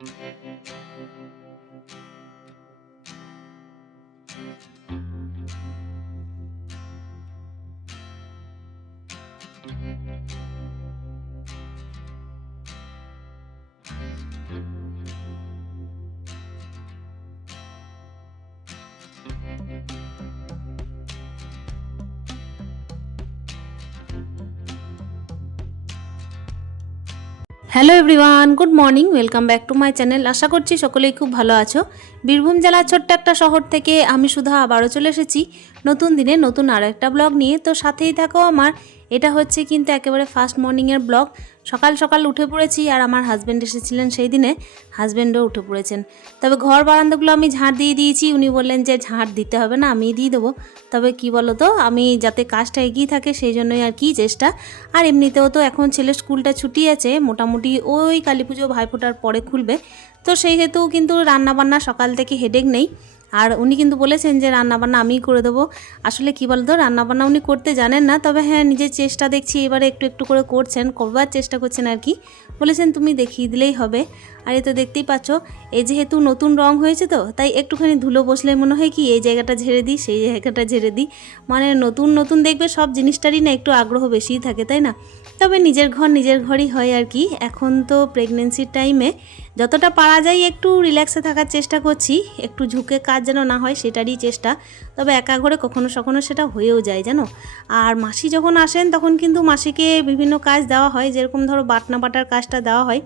Música hello everyone good morning welcome back to my channel আশা করছি সকলেই খুব ভালো আছো। বীরভূম জেলার ছোট্ট একটা শহর থেকে আমি সুধা আবারও চলে এসেছি নতুন দিনে নতুন আর একটা ব্লগ নিয়ে। তো সাথেই থাকো আমার, এটা হচ্ছে কিন্তু একেবারে ফার্স্ট মর্নিংয়ের ব্লগ। সকাল সকাল উঠে পড়েছি আর আমার হাজব্যান্ড এসেছিলেন সেই দিনে। হাজব্যান্ডও উঠে পড়েছেন। তবে ঘর বারান্দাগুলো আমি ঝাঁট দিয়ে দিয়েছি। উনি বললেন যে ঝাঁট দিতে হবে না, আমিই দিয়ে দেবো। তবে কি বলো তো আমি যাতে কাজটা এগিয়ে থাকে সেই জন্যই আর কি চেষ্টা। আর এমনিতেও তো এখন ছেলের স্কুলটা ছুটি আছে, মোটামুটি ওই কালী পুজো ভাইফোঁটার পরে খুলবে। তো সেই হেতু কিন্তু রান্নাবান্না সকাল থেকে হেডেক নেই। আর উনি কিন্তু বলেছেন যে রান্নাবান্না আমিই করে দেবো। আসলে কী বলতো, রান্নাবান্না উনি করতে জানেন না, তবে হ্যাঁ নিজের চেষ্টা দেখছি, এবারে একটু একটু করে করছেন, করবার চেষ্টা করছেন আর কি। বলেছেন, তুমি দেখিয়ে দিলেই হবে। আর এই তো দেখতেই পাচ্ছ এই যেহেতু নতুন রং হয়েছে তো, তাই একটুখানি ধুলো বসলে মনে হয় কি এই জায়গাটা ঝেড়ে দিই, সেই জায়গাটা ঝেড়ে দিই। মানে নতুন নতুন দেখবে সব জিনিসটারই না একটু আগ্রহ বেশিই থাকে, তাই না? তবে নিজের ঘর নিজের ঘরই হয় আর কি। এখন তো প্রেগনেন্সির টাইমে যতটা পারা যায় একটু রিল্যাক্সে থাকার চেষ্টা করছি, একটু ঝুঁকে কাজ যেন না হয় সেটারই চেষ্টা। তবে একা ঘরে কখনো সখনো সেটা হয়েও যায়, জানো? আর মাসি যখন আসেন তখন কিন্তু মাসিকে বিভিন্ন কাজ দেওয়া হয়, যেরকম ধরো বাটনা বাটার কাজটা দেওয়া হয়।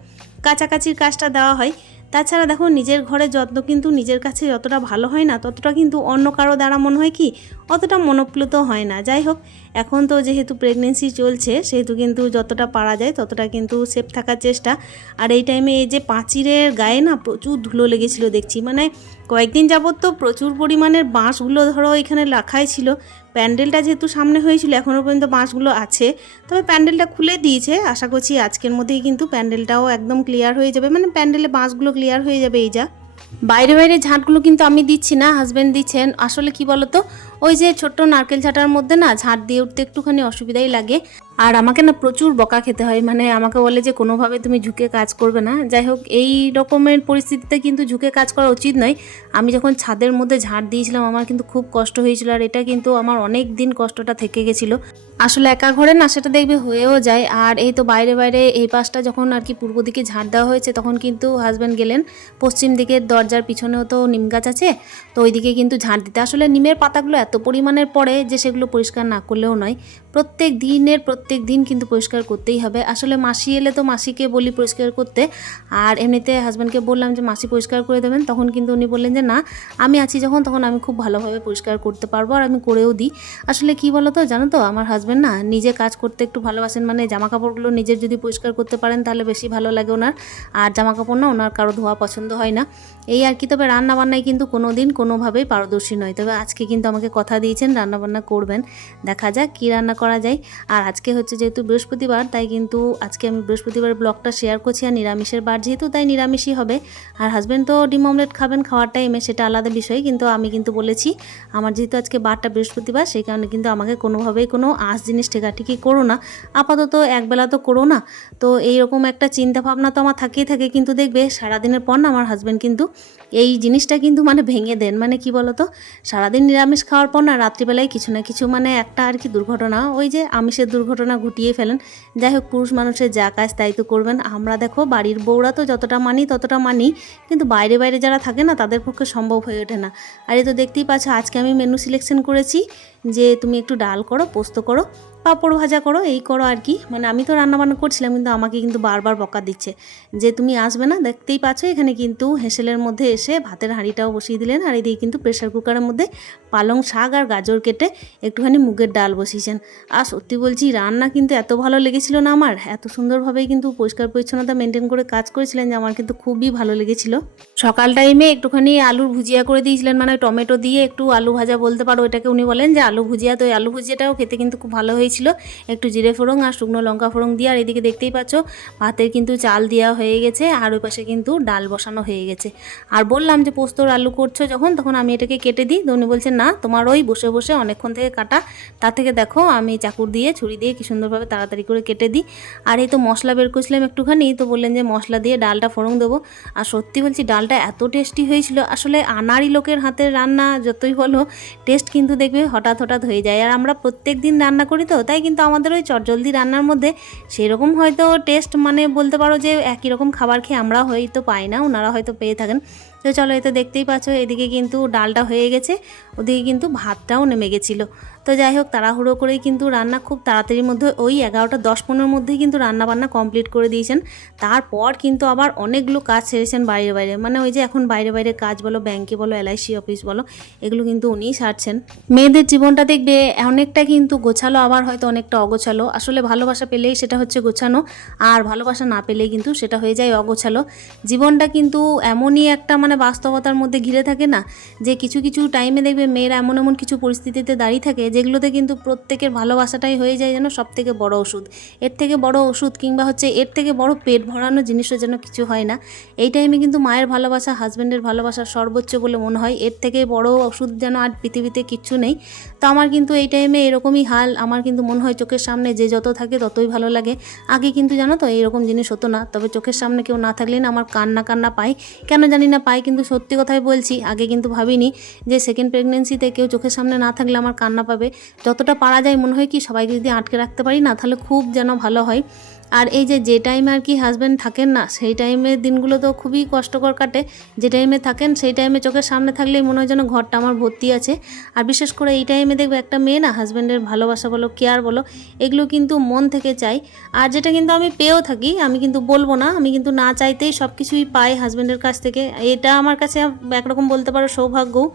কাছাকাছির কাজটা দেওয়া হয়। তাছাড়া দেখো, নিজের ঘরের যত্ন কিন্তু নিজের কাছে যতটা ভালো হয় না, ততটা কিন্তু অন্য কারও দ্বারা মনে হয় কি, অতটা মনোপ্লুত হয় না। যাই হোক, এখন তো যেহেতু প্রেগনেন্সি চলছে, সেহেতু কিন্তু যতটা পারা যায়, ততটা কিন্তু সেফ থাকার চেষ্টা। আর এই টাইমে এই যে পাঁচিরের গায়ে না প্রচুর ধুলো লেগেছিল, দেখছি। মানে কয়েকদিন যাবত তো প্রচুর পরিমাণের বাঁশগুলো ধরো এখানে রাখাই ছিল। প্যান্ডেলটা যেহেতু সামনে হয়েছিল এখনও পর্যন্ত বাঁশগুলো আছে। তবে প্যান্ডেলটা খুলে দিয়েছে। আশা করছি আজকের মধ্যেই কিন্তু প্যান্ডেলটাও একদম ক্লিয়ার হয়ে যাবে। মানে প্যান্ডেলে বাঁশগুলো ক্লিয়ার হয়ে যাবে এই যা। বাইরে বাইরে ঝাঁটগুলো কিন্তু আমি দিচ্ছি না হাজব্যান্ড দিচ্ছেন। আসলে কি বলতো ওই যে ছোট্ট নারকেল ঝাঁটার মধ্যে না ঝাঁট দিয়ে উঠতে একটুখানি অসুবিধাই লাগে। আর আমাকে না প্রচুর বকা খেতে হয় মানে আমাকে বলে যে কোনোভাবে তুমি ঝুঁকে কাজ করবে না। যাই হোক, এই রকমের পরিস্থিতিতে কিন্তু ঝুঁকে কাজ করা উচিত নয়। আমি যখন ছাদের মধ্যে ঝাঁট দিয়েছিলাম, আমার কিন্তু খুব কষ্ট হয়েছিল আর এটা কিন্তু আমার অনেক দিন কষ্টটা থেকে গেছিল। আসলে একা ঘরে না সেটা দেখবে হয়েও যায়। আর এই তো বাইরে বাইরে এই পাশটা যখন আর কি পূর্ব দিকে ঝাঁট দেওয়া হয়েছে, তখন কিন্তু হাজব্যান্ড গেলেন। পশ্চিম দিকের দরজার পিছনেও তো নিম গাছ আছে, তো ওইদিকে কিন্তু ঝাঁট দিতে। আসলে নিমের পাতাগুলো এত পরিমাণের পড়ে যে সেগুলো পরিষ্কার না করলেও নয়, প্রত্যেক দিনের, প্রত্যেক দিন কিন্তু পরিষ্কার করতেই হবে। আসলে মাসি এলে তো মাসিকে বলি পরিষ্কার করতে, আর এমনিতে হাজব্যান্ডকে বললাম যে, মাসি পরিষ্কার করে দেবেন। তখন কিন্তু উনি বললেন যে, না, আমি আছি যখন, তখন আমি খুব ভালোভাবে পরিষ্কার করতে পারব আর আমি করেও দিই। আসলে কি বলো তো জানো তো, আমার হাজব্যান্ড না নিজে কাজ করতে একটু ভালোবাসেন মানে জামা কাপড়গুলো নিজের যদি পরিষ্কার করতে পারেন, তাহলে বেশি ভালো লাগে ওনার। আর জামা কাপড় না ওনার কারও ধোয়া পছন্দ হয় না। এই আর কি, তবে রান্না বান্নায় কিন্তু কোনো দিন কোনোভাবেই পারদর্শী নয়। তবে আজকে কিন্তু আমাকে কথা দিয়েছেন রান্না বান্না করবেন। দেখা যাক কী রান্না করা যায়। আর আজকে হচ্ছে যেহেতু বৃহস্পতিবার, তাই কিন্তু আজকে আমি বৃহস্পতিবার ব্লগটা শেয়ার করছি আর নিরামিষের বার যেহেতু তাই নিরামিষই হবে। আর হাজব্যান্ড তো ডিম অমলেট খাবেন, খাওয়ার টাইমে সেটা আলাদা বিষয়। কিন্তু আমি কিন্তু বলেছি, আমার যেহেতু আজকে বারটা বৃহস্পতিবার, সেই কারণে কিন্তু আমাকে কোনোভাবেই কোনো আঁশ জিনিস ঠেকাঠিকি করো না। আপাতত একবেলা তো করো না। তো এইরকম একটা চিন্তা ভাবনা তো আমার থাকেই থাকে। কিন্তু দেখবে সারাদিনের পর না আমার হাজব্যান্ড কিন্তু এই জিনিসটা কিন্তু মানে ভেঙে দেন। মানে কি বলতো? সারাদিন নিরামিষ খাওয়ার পর না রাত্রিবেলায় কিছু না কিছু মানে একটা আর কি দুর্ঘটনা, ওই যে আমিষের দুর্ঘটনা ঘটিয়ে ফেলেন। যাই হোক, পুরুষ মানুষের যা কাজ তাই তো করবেন। আমরা দেখো, বাড়ির বউরা তো যতটা মানি ততটা মানি, কিন্তু বাইরে বাইরে যারা থাকে না, তাদের পক্ষে সম্ভব হয়ে ওঠে না। আর এই তো দেখতেই পাচ্ছ, আজকে আমি মেনু সিলেকশন করেছি যে তুমি একটু ডাল করো, পোস্ত করো। পাঁপড় ভাজা করো, এই করো আর কি। মানে আমি তো রান্নাবান্না করছিলাম, কিন্তু আমাকে কিন্তু বারবার বকা দিচ্ছে যে তুমি আসবে না। দেখতেই পাচ্ছ, এখানে কিন্তু হেসেলের মধ্যে এসে ভাতের হাঁড়িটাও বসিয়ে দিলেন আর এদিকে কিন্তু প্রেশার কুকারের মধ্যে পালং শাক আর গাজর কেটে একটুখানি মুগের ডাল বসিয়েছেন। আর সত্যি বলছি, রান্না কিন্তু এত ভালো লেগেছিল না আমার, এত সুন্দরভাবেই কিন্তু পরিষ্কার পরিচ্ছন্নতা মেনটেন করে কাজ করেছিলেন যে আমার কিন্তু খুবই ভালো লেগেছিল। সকাল টাইমে একটুখানি আলুর ভুজিয়া করে দিয়েছিলেন মানে টমেটো দিয়ে একটু আলু ভাজা বলতে পারো, এটাকে উনি বলেন যে আলু ভুজিয়া। তো আলু ভুজিয়াটাও খেতে কিন্তু খুব ভালো হয়েছিল একটু জিরে ফোড়ং আর শুকনো লঙ্কা ফোড়ং দিয়ে, আর এদিকে দেখতেই পাচ্ছ ভাতের কিন্তু চাল দেওয়া হয়ে গেছে, আর ওই পাশে কিন্তু ডাল বসানো হয়ে গেছে। আর বললাম যে পোস্তর আলু করছ যখন? তখন আমি এটাকে কেটে দিই। তো বলছে না, তোমার ওই বসে বসে অনেকক্ষণ থেকে কাটা। তার থেকে দেখো, আমি চাকুর দিয়ে, ছুরি দিয়ে কি সুন্দরভাবে তাড়াতাড়ি করে কেটে দিই। আর এই তো মশলা বের করছিলাম একটুখানি, তো বললেন যে, মশলা দিয়ে ডালটা ফোড়ন দেবো। আর সত্যি বলছি, ডালটা এত টেস্টি হয়েছিল। আসলে আনাড়ি লোকের হাতের রান্না, যতই বলো, টেস্ট কিন্তু দেখবে হঠাৎ হঠাৎ হয়ে যায়। আর আমরা প্রত্যেক দিন রান্না করি তো তাই কিন্তু আমাদের ওই চটজলদি রান্নার মধ্যে সেরকম হয়তো টেস্ট মানে বলতে পারো যে একই রকম খাবার খেয়ে আমরা হয়তো পাই না, ওনারা হয়তো পেয়ে থাকেন। তো চলো এতে দেখতেই পাচ্ছ, এদিকে কিন্তু ডালটা হয়ে গেছে, ওদিকে কিন্তু ভাতটাও নেমে গেছিল। তো যাই হোক, তাড়াহুড়ো করেই কিন্তু রান্না খুব তাড়াতাড়ির মধ্যে ওই এগারোটা দশ পনেরোর মধ্যেই কিন্তু রান্না বান্না কমপ্লিট করে দিয়েছেন। তারপর কিন্তু আবার অনেকগুলো কাজ সেরেছেন বাইরে বাইরে। মানে ওই যে এখন বাইরে বাইরে কাজ বলো, ব্যাংকে বলো এলআইসি অফিস বলো, এগুলো কিন্তু উনিই সারছেন। মেয়েদের জীবনটা দেখবে অনেকটা কিন্তু গোছালো, আবার হয়তো অনেকটা অগোছালো। আসলে ভালোবাসা পেলেই সেটা হচ্ছে গোছানো, আর ভালোবাসা না পেলেই কিন্তু সেটা হয়ে যায় অগোছালো। জীবনটা কিন্তু এমনই একটা মানে বাস্তবতার মধ্যে ঘিরে থাকে না, যে কিছু কিছু টাইমে দেখবে মেয়েরা এমন এমন কিছু পরিস্থিতিতে দাঁড়িয়ে থাকে যেগুলোতে কিন্তু প্রত্যেকের ভালোবাসাটাই হয়ে যায় যেন সব থেকে বড় ওষুধ। এর থেকে বড় ওষুধ কিংবা হচ্ছে এর থেকে বড় পেট ভরানো জিনিসও যেন কিছু হয় না। এই টাইমে কিন্তু মায়ের ভালোবাসা হাজব্যান্ডের ভালোবাসা সর্বোচ্চ বলে মনে হয়। এর থেকে বড় ওষুধ যেন আর পৃথিবীতে কিচ্ছু নেই। তো আমার কিন্তু এই টাইমে এরকমই হাল। আমার কিন্তু মনে হয় চোখের সামনে যে যত থাকে ততই ভালো লাগে। আগে কিন্তু জানো তো এইরকম জিনিস হতো না। তবে চোখের সামনে কেউ না থাকলে না আমার কান্না কান্না পাই কেন জানি না পাই কিন্তু সত্যি কথাই বলছি। আগে কিন্তু ভাবিনি যে সেকেন্ড প্রেগনেন্সিতে কেউ চোখের সামনে না থাকলে আমার কান্না পাবে। যতটা পারা যায় মনে হয় কি সবাইকে যদি আটকে রাখতে পারি না, তাহলে খুব যেন ভালো হয়। আর এই যে যে টাইমে আর কি হাজব্যান্ড থাকেন না, সেই টাইমের দিনগুলো তো খুবই কষ্টকর কাটে। যে টাইমে থাকেন, সেই টাইমে চোখের সামনে থাকলেই মনে হয় যেন ঘরটা আমার ভর্তি আছে। আর বিশেষ করে এই টাইমে দেখবে একটা মেয়ে না হাজব্যান্ডের ভালোবাসা বলো কেয়ার বলো, এগুলো কিন্তু মন থেকে চাই আর যেটা কিন্তু আমি পেয়েও থাকি, আমি কিন্তু বলব না, আমি কিন্তু না চাইতেই সব কিছুই পাই হাজব্যান্ডের কাছ থেকে। এটা আমার কাছে একরকম বলতে পারো সৌভাগ্যও।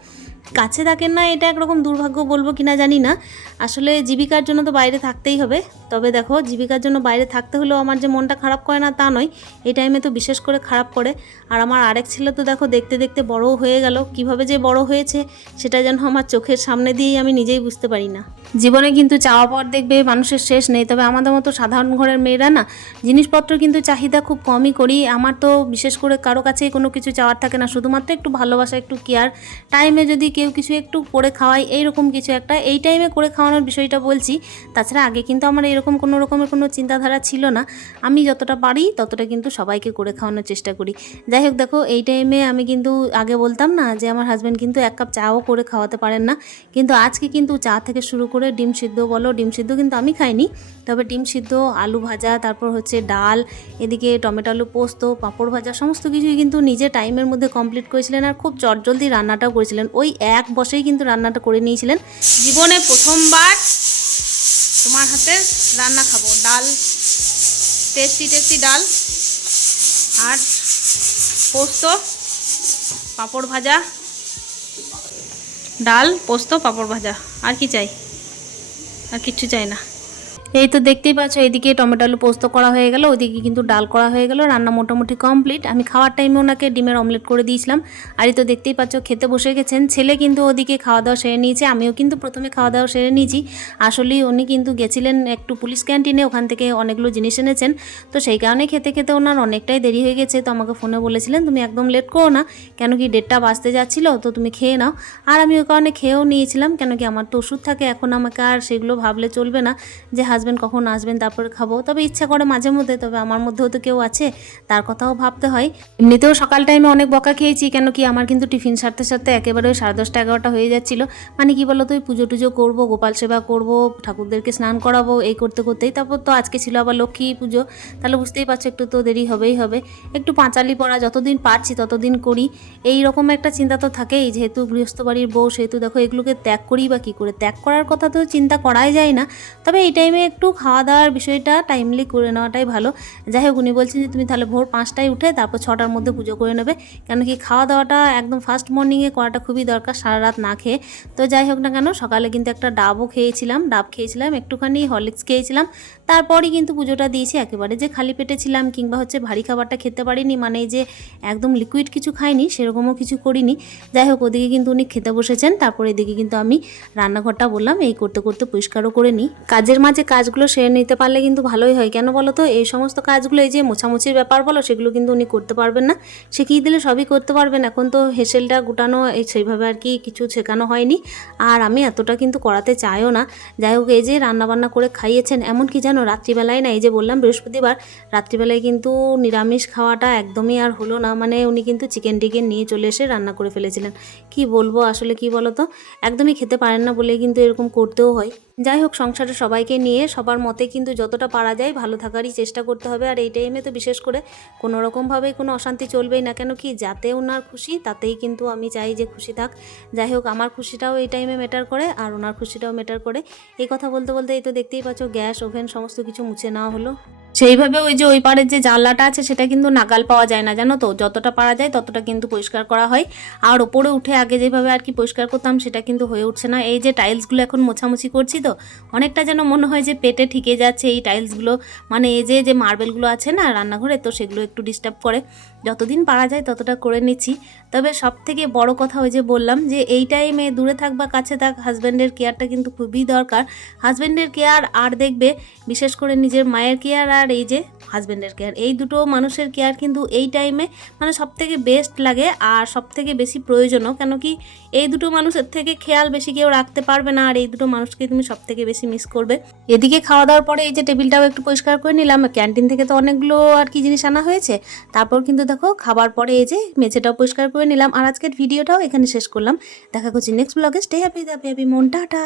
কাছে থাকেন না, এটা একরকম দুর্ভাগ্য বলব কিনা জানি না। আসলে জীবিকার জন্য তো বাইরে থাকতেই হবে। তবে দেখো, জীবিকার জন্য বাইরে থাকতে হলেও আমার যে মনটা খারাপ করে না তা নয়, এই টাইমে তো বিশেষ করে খারাপ করে। আর আমার আরেক ছেলে তো দেখো, দেখতে দেখতে বড়ও হয়ে গেল। কীভাবে যে বড় হয়েছে, সেটা যেন আমার চোখের সামনে দিয়েই আমি নিজেই বুঝতে পারি না। জীবনে কিন্তু চাওয়া পাওয়ার দেখবে, মানুষের শেষ নেই। তবে আমাদের মতো সাধারণ ঘরের মেয়েরা না, জিনিসপত্র কিন্তু চাহিদা খুব কমই করি। আমার তো বিশেষ করে কারও কাছেই কোনো কিছু চাওয়ার থাকে না। শুধুমাত্র একটু ভালোবাসা, একটু কেয়ার টাইমে যদি কেউ কিছু একটু করে খাওয়াই, এইরকম কিছু একটা। এই টাইমে করে খাওয়ানোর বিষয়টা বলছি। তাছাড়া আগে কিন্তু আমার এরকম কোনো রকমের কোনো চিন্তাধারা ছিল না। আমি যতটা পারি ততটা কিন্তু সবাইকে করে খাওয়ানোর চেষ্টা করি। যাই হোক, দেখো, এই টাইমে আমি কিন্তু আগে বলতাম না যে আমার হাজব্যান্ড কিন্তু এক কাপ চাও করে খাওয়াতে পারেন না। কিন্তু আজকে কিন্তু চা থেকে শুরু করে ডিম সিদ্ধ বলো, ডিম সিদ্ধ কিন্তু আমি খাইনি। তবে ডিম সিদ্ধ, আলু ভাজা, তারপর হচ্ছে ডাল, এদিকে টমেটো আলু পোস্ত, পাঁপড় ভাজা, সমস্ত কিছুই কিন্তু নিজে টাইমের মধ্যে কমপ্লিট করেছিলেন আর খুব চটজলদি রান্নাটাও করেছিলেন। ওই এক বসেই কিন্তু রান্নাটা করে নিয়েছিলেন। জীবনে প্রথমবার তোমার হাতে রান্না খাব। ডাল, টেস্টি টেস্টি ডাল আর পোস্ত, পাঁপড় ভাজা। ডাল, পোস্ত, পাঁপড় ভাজা। আর কি চাই? আর কিচ্ছু চাই না। এই তো দেখতেই পাচ্ছ, এদিকে টমেটো আলু পোস্ত করা হয়ে গেল ওইদিকে কিন্তু ডাল করা হয়ে গেল, রান্না মোটামুটি কমপ্লিট আমি খাওয়ার টাইমে ওনাকে ডিমের অমলেট করে দিয়েছিলাম। আর এই তো দেখতেই পাচ্ছ, খেতে বসে গেছেন। ছেলে কিন্তু ওদিকে খাওয়া দাওয়া সেরে নিয়েছে, আমিও কিন্তু প্রথমে খাওয়া দাওয়া সেরে নিয়েছি। আসলেই উনি কিন্তু গেছিলেন একটু পুলিশ ক্যান্টিনে, ওখান থেকে অনেকগুলো জিনিস এনেছেন। তো সেই কারণে খেতে খেতে ওনার অনেকটাই দেরি হয়ে গেছে। তো আমাকে ফোনে বলেছিলেন, তুমি একদম লেট করো না, কেন কি ডেটটা বাজতে যাচ্ছিল, তো তুমি খেয়ে নাও। আর আমি ওই কারণে খেয়েও নিয়েছিলাম, কেন কি আমার তো ওষুধ থাকে, এখন আমাকে আর সেগুলো ভাবলে চলবে না যে হাজব্যান্ড কখন আসবেন, তারপরে খাব। তবে ইচ্ছা করে মাঝে মধ্যে, তবে আমার মধ্যেও তো কেউ আছে, তার কথাও ভাবতে হয়। এমনিতেও সকাল টাইমে অনেক বকা খেয়েছি, কেন কি আমার কিন্তু টিফিন সারতে সারতে একেবারে সাড়ে দশটা, এগারোটা হয়ে যাচ্ছিল। মানে কি বলতো, ওই পুজো টুজো করব, গোপাল সেবা করব, ঠাকুরদেরকে স্নান করাবো, এই করতে করতেই। তারপর তো আজকে ছিল আবার লক্ষ্মী পুজো। তাহলে বুঝতেই পারছ, একটু তো দেরি হবেই হবে। একটু পাঁচালি পড়া, যতদিন পারছি ততদিন করি। এই রকম একটা চিন্তা তো থাকেই, যেহেতু গৃহস্থ বাড়ির বউ, সেহেতু দেখো এগুলোকে ত্যাগ করি বা কী করে? ত্যাগ করার কথা তো চিন্তা করাই যায় না। তবে এই টাইমে একটু খাওয়া দাওয়ার বিষয়টা টাইমলি করে নেওয়াটাই ভালো। যাই হোক উনি বলছেন যে, তুমি তাহলে ভোর পাঁচটায় উঠে তারপর ছটার মধ্যে পুজো করে নেবে। কেন কি খাওয়া দাওয়াটা একদম ফার্স্ট মর্নিংয়ে করাটা খুবই দরকার সারা রাত না খেয়ে। তো যাই হোক না কেন, সকালে কিন্তু একটা ডাবও খেয়েছিলাম, ডাব খেয়েছিলাম, একটুখানি হরলিক্স খেয়েছিলাম। তারপরই কিন্তু পুজোটা দিয়েছি একেবারে যে খালি পেটে ছিলাম কিংবা হচ্ছে ভারী খাবারটা খেতে পারিনি মানে যে একদম লিকুইড কিছু খাইনি, সেরকমও কিছু করিনি। যাই হোক ওদিকে কিন্তু উনি খেতে বসেছেন, তারপরে এদিকে কিন্তু আমি রান্নাঘরটা বললাম, এই করতে করতে পরিষ্কারও করে নিই। কাজের মাঝে কাজগুলো সেরে নিতে পারলে কিন্তু ভালোই হয়। কেন বলো তো? এই সমস্ত কাজগুলো এই যে মোছামুছির ব্যাপার বলো, সেগুলো কিন্তু উনি করতে পারবেন না। শিখিয়ে দিলে সবই করতে পারবেন। এখন তো হেসেলটা গুটানো, এই সেইভাবে আর কি কিছু শেখানো হয়নি। আর আমি এতটা কিন্তু করাতে চাইও না। যাই হোক, এই যে রান্নাবান্না করে খাইয়েছেন, এমন কি জানো রাত্রিবেলায় না, এই যে বললাম, বৃহস্পতিবার, রাত্রিবেলায় কিন্তু নিরামিষ খাওয়াটা একদমই আর হলো না। মানে উনি কিন্তু চিকেন টিকেন নিয়ে চলে এসে রান্না করে ফেলেছিলেন। কি বলব আসলে, কি বলো তো? একদমই খেতে পারেন না বলে কিন্তু এরকম করতেও হয়। যাই হোক সংসারে সবাইকে নিয়ে সবার মতে কিন্তু যতটা পারা যায় ভালো থাকারই চেষ্টা করতে হবে। আর এই টাইমে তো বিশেষ করে কোনো রকমভাবেই কোনো অশান্তি চলবেই না। কেন কি যাতে ওনার খুশি, তাতেই কিন্তু আমি চাই যে খুশি থাক। যাই হোক, আমার খুশিটাও এই টাইমে ম্যাটার করে আর ওনার খুশিটাও ম্যাটার করে। এই কথা বলতে বলতে এই তো দেখতেই পাচ্ছ, গ্যাস, ওভেন, সমস্ত কিছু মুছে নেওয়া হলো। সেইভাবে ওই যে ওই পারের যে জানলাটা আছে, সেটা কিন্তু নাগাল পাওয়া যায় না, জানো তো? যতটা পারা যায় ততটা কিন্তু পরিষ্কার করা হয়। আর ওপরে উঠে আগে যেভাবে আর কি পরিষ্কার করতাম, সেটা কিন্তু হয়ে উঠছে না। এই যে টাইলসগুলো এখন মোছামুছি করছি তো, অনেকটা যেন মনে হয় যে পেটে ঠিকে যাচ্ছে এই টাইলসগুলো। মানে এই যে যে মার্বেলগুলো আছে না রান্নাঘরে, তো সেগুলো একটু ডিস্টার্ব করে। যতদিন পারা যায় ততটা করে নিচ্ছি। তবে সব থেকে বড় কথা ওই যে বললাম যে, এই টাইমে দূরে থাক বা কাছে থাক হাজব্যান্ডের কেয়ারটা কিন্তু খুবই দরকার। হাজব্যান্ডের কেয়ার আর দেখবে, বিশেষ করে নিজের মায়ের কেয়ার আর এই যে হাজব্যান্ডের কেয়ার এই দুটো মানুষের কেয়ার কিন্তু এই টাইমে মানে সব থেকে বেস্ট লাগে আর সব থেকে বেশি প্রয়োজনও। কেন কি এই দুটো মানুষের থেকে খেয়াল বেশি কেউ রাখতে পারবে না, আর এই দুটো মানুষকে তুমি সব থেকে বেশি মিস করবে। এদিকে খাওয়া দাওয়ার পরে এই যে টেবিলটাও একটু পরিষ্কার করে নিলাম ক্যান্টিন থেকে তো অনেকগুলো আর কি জিনিস আনা হয়েছে। তারপর কিন্তু দেখো খাবার পরে এই যে মেঝেটাও পরিষ্কার করে নিলাম, আর আজকের ভিডিওটাও এখানে শেষ করলাম। দেখা করছি নেক্সট ব্লগে স্টে হ্যাপি হ্যাপি হ্যাপি মন, টাটা।